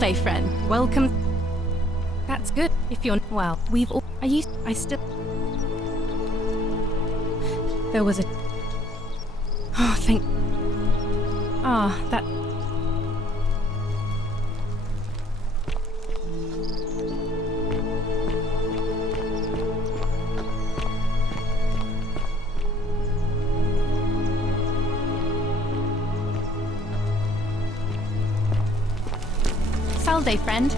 Salve, friend. Welcome. That's good. If you're well, we've all. I still. There was a. Oh, thank. Ah, that. Salve, friend.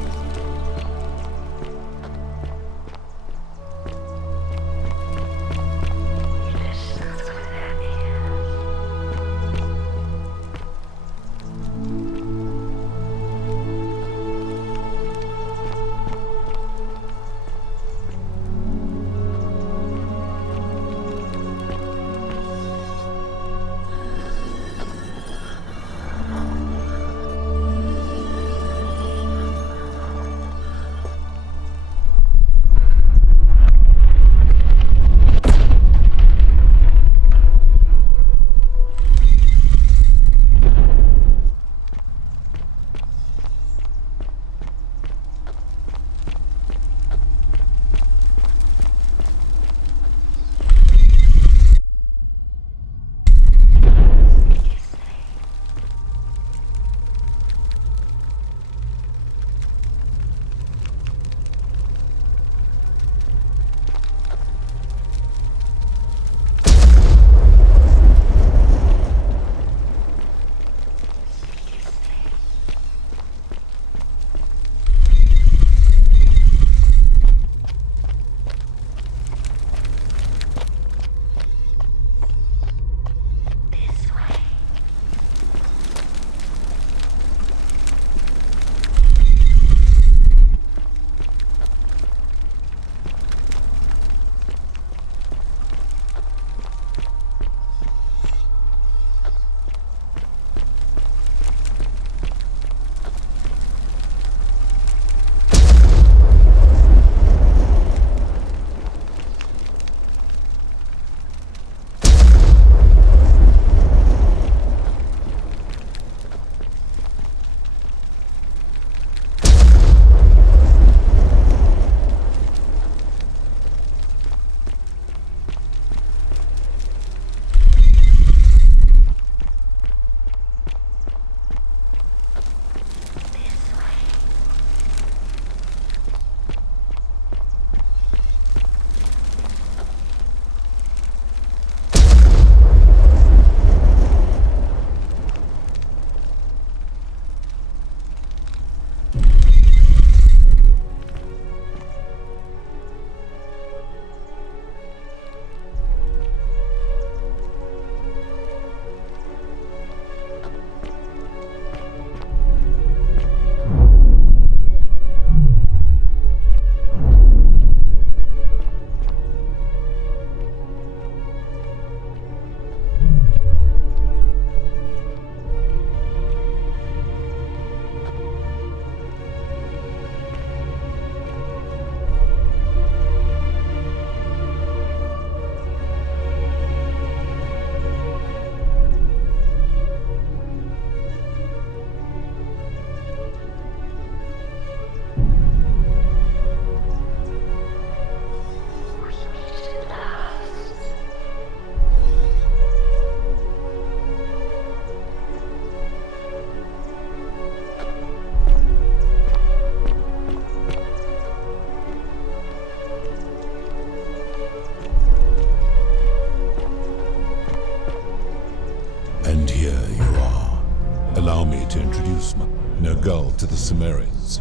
Allow me to introduce Nergal to the Cimmerians,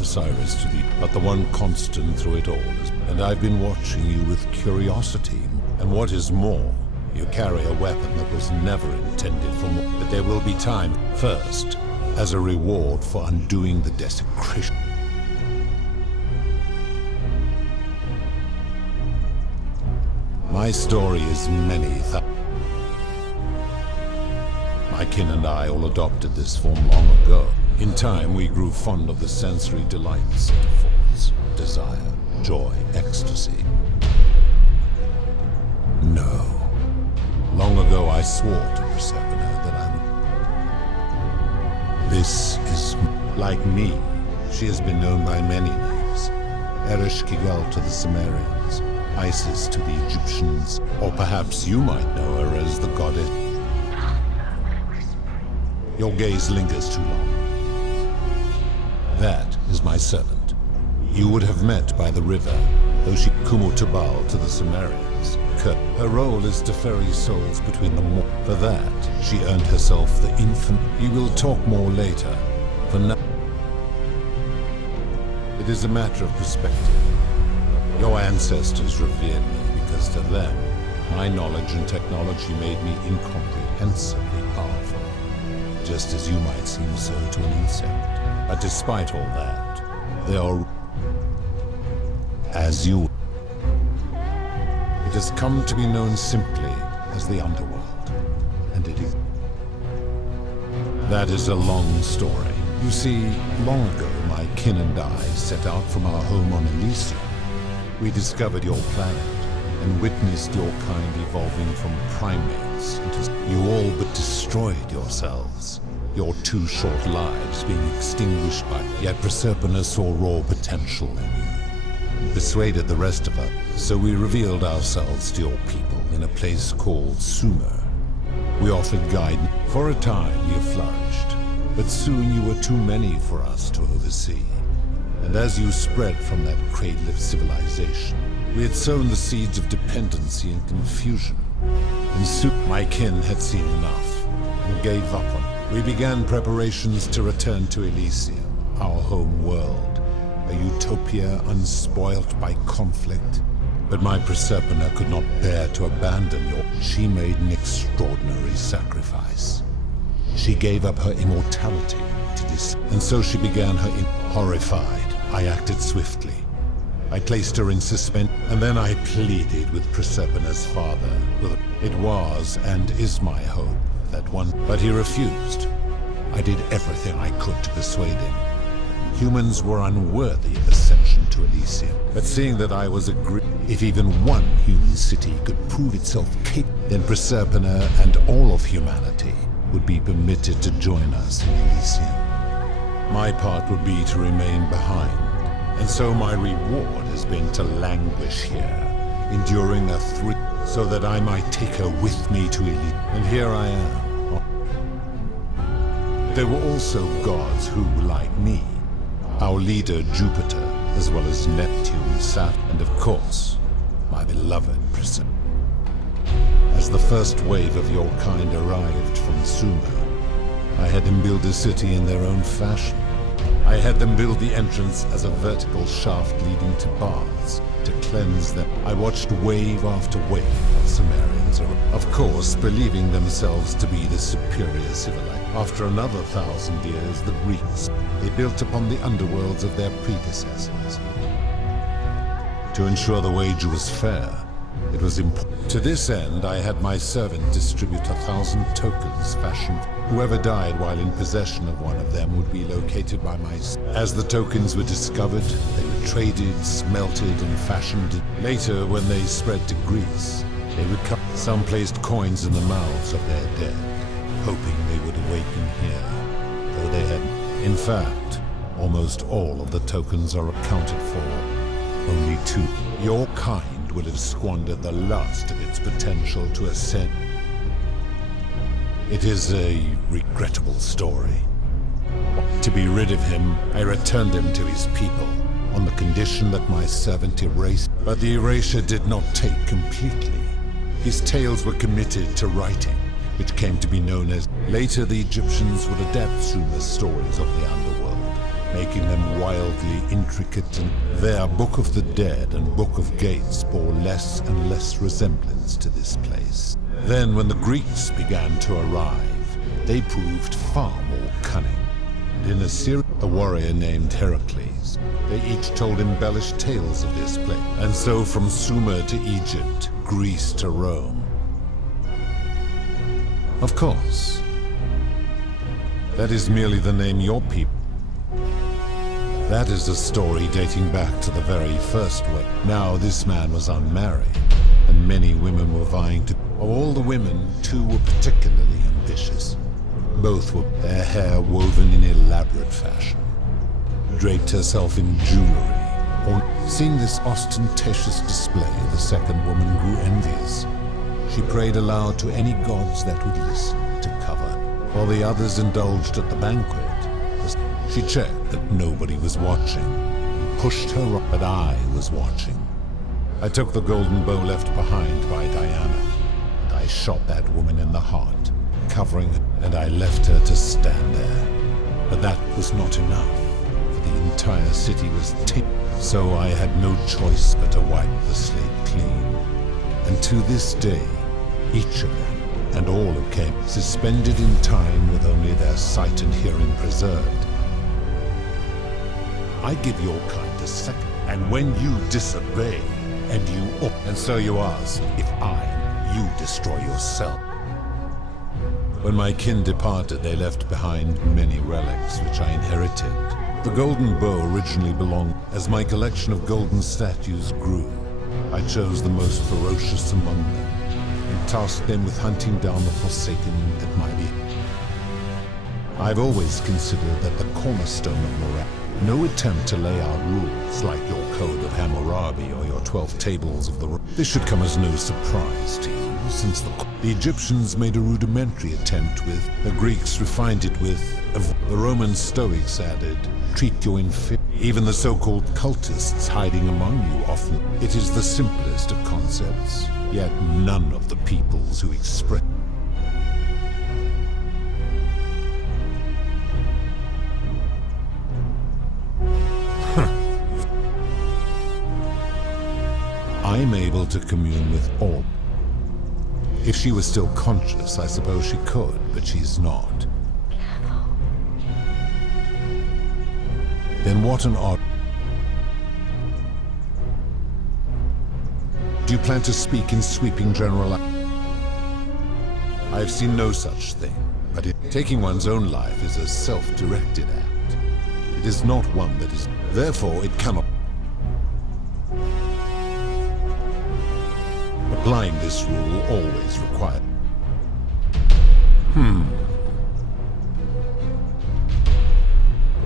Osiris to the... But the one constant through it all is... And I've been watching you with curiosity. And what is more, you carry a weapon that was never intended for more. But there will be time, first, as a reward for undoing the desecration. My story is many. My kin and I all adopted this form long ago. In time, we grew fond of the sensory delights it affords. Desire, joy, ecstasy. No. Long ago, I swore to Persephone that I would... This is like me. She has been known by many names. Ereshkigal to the Sumerians, Isis to the Egyptians, or perhaps you might know her as the goddess. Your gaze lingers too long. That is my servant. You would have met by the river, though she Kumutabal to the Sumerians. Her role is to ferry souls between them. For that, she earned herself the infant. We will talk more later. For now, it is a matter of perspective. Your ancestors revered me because to them, my knowledge and technology made me incomprehensibly powerful, just as you might seem so to an insect. But despite all that, they are as you. It has come to be known simply as the underworld, and it is. That is a long story. You see, long ago, my kin and I set out from our home on Elysium. We discovered your planet and witnessed your kind evolving from primates into... You all but destroyed yourselves, your 2 short lives being extinguished by... Yet Proserpina saw raw potential in you and persuaded the rest of us. So we revealed ourselves to your people in a place called Sumer. We offered guidance. For a time, you flourished, but soon you were too many for us to oversee. And as you spread from that cradle of civilization, we had sown the seeds of dependency and confusion. And soon my kin had seen enough and gave up on it. We began preparations to return to Elysium, our home world, a utopia unspoilt by conflict. But my Proserpina could not bear to abandon your... She made an extraordinary sacrifice. She gave up her immortality to this, and so she began her... Horrified, I acted swiftly. I placed her in suspense, and then I pleaded with Proserpina's father. It was and is my hope that one... But he refused. I did everything I could to persuade him. Humans were unworthy of ascension to Elysium. But seeing that I was if even one human city could prove itself capable, then Proserpina and all of humanity would be permitted to join us in Elysium. My part would be to remain behind, and so my reward has been to languish here, enduring so that I might take her with me to Elysium. And here I am. There were also gods who, like me, our leader Jupiter, as well as Neptune, Saturn, and of course, my beloved Proserpina. As the first wave of your kind arrived from Sumer, I had them build a city in their own fashion. I had them build the entrance as a vertical shaft leading to baths to cleanse them. I watched wave after wave of Sumerians, of course, believing themselves to be the superior civilization. After another 1,000 years, the Greeks, they built upon the underworlds of their predecessors. To ensure the wager was fair, it was important. To this end, I had my servant distribute 1,000 tokens fashioned. Whoever died while in possession of one of them would be located by my... As the tokens were discovered, they were traded, smelted, and fashioned. Later, when they spread to Greece, they would come. Some placed coins in the mouths of their dead, hoping they would awaken here, though they hadn't. In fact, almost all of the tokens are accounted for. Only 2. Your kind will have squandered the last of its potential to ascend. It is a regrettable story. To be rid of him, I returned him to his people, on the condition that my servant erased. But the erasure did not take completely. His tales were committed to writing, which came to be known as... Later, the Egyptians would adapt Sumer's stories of the underworld, making them wildly intricate, and their Book of the Dead and Book of Gates bore less and less resemblance to this place. Then, when the Greeks began to arrive, they proved far more cunning. And in Assyria, a warrior named Heracles, they each told embellished tales of this place. And so from Sumer to Egypt, Greece to Rome. Of course, that is merely the name your people. That is a story dating back to the very first way. Now, this man was unmarried, and many women were vying to... Of all the women, 2 were particularly ambitious. Both were their hair woven in elaborate fashion. draped herself in jewelry. Seeing this ostentatious display, the second woman grew envious. She prayed aloud to any gods that would listen to cover, while the others indulged at the banquet. She checked that nobody was watching, pushed her up, but I was watching. I took the golden bow left behind by Diana, and I shot that woman in the heart, covering her, and I left her to stand there. But that was not enough, for the entire city was taken. So I had no choice but to wipe the slate clean. And to this day, each of them, and all who came, suspended in time with only their sight and hearing preserved. I give your kind a second, and when you disobey, and so you ask, if you destroy yourself. When my kin departed, they left behind many relics which I inherited. The golden bow originally belonged. As my collection of golden statues grew, I chose the most ferocious among them and tasked them with hunting down the Forsaken at my behest. I've always considered that the cornerstone of morality, no attempt to lay out rules like your Code of Hammurabi or your 12 Tables of the This should come as no surprise to you, since the Egyptians made a rudimentary attempt with, the Greeks refined it with, the Roman Stoics added, treat your inferior. Even the so-called cultists hiding among you often. It is the simplest of concepts, yet none of the peoples who express. I'm able to commune with all. If she was still conscious, I suppose she could, but she's not. Then what an odd... Do you plan to speak in sweeping general... I've seen no such thing, but taking one's own life is a self-directed act. It is not one that is... Therefore, it cannot... Applying this rule always required...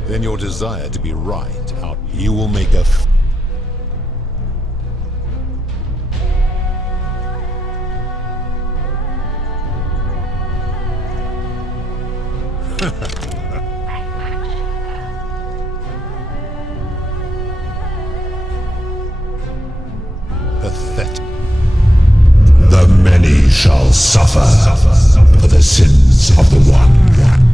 Then your desire to be right out, you will make a pathetic. The many shall suffer for the sins of the one.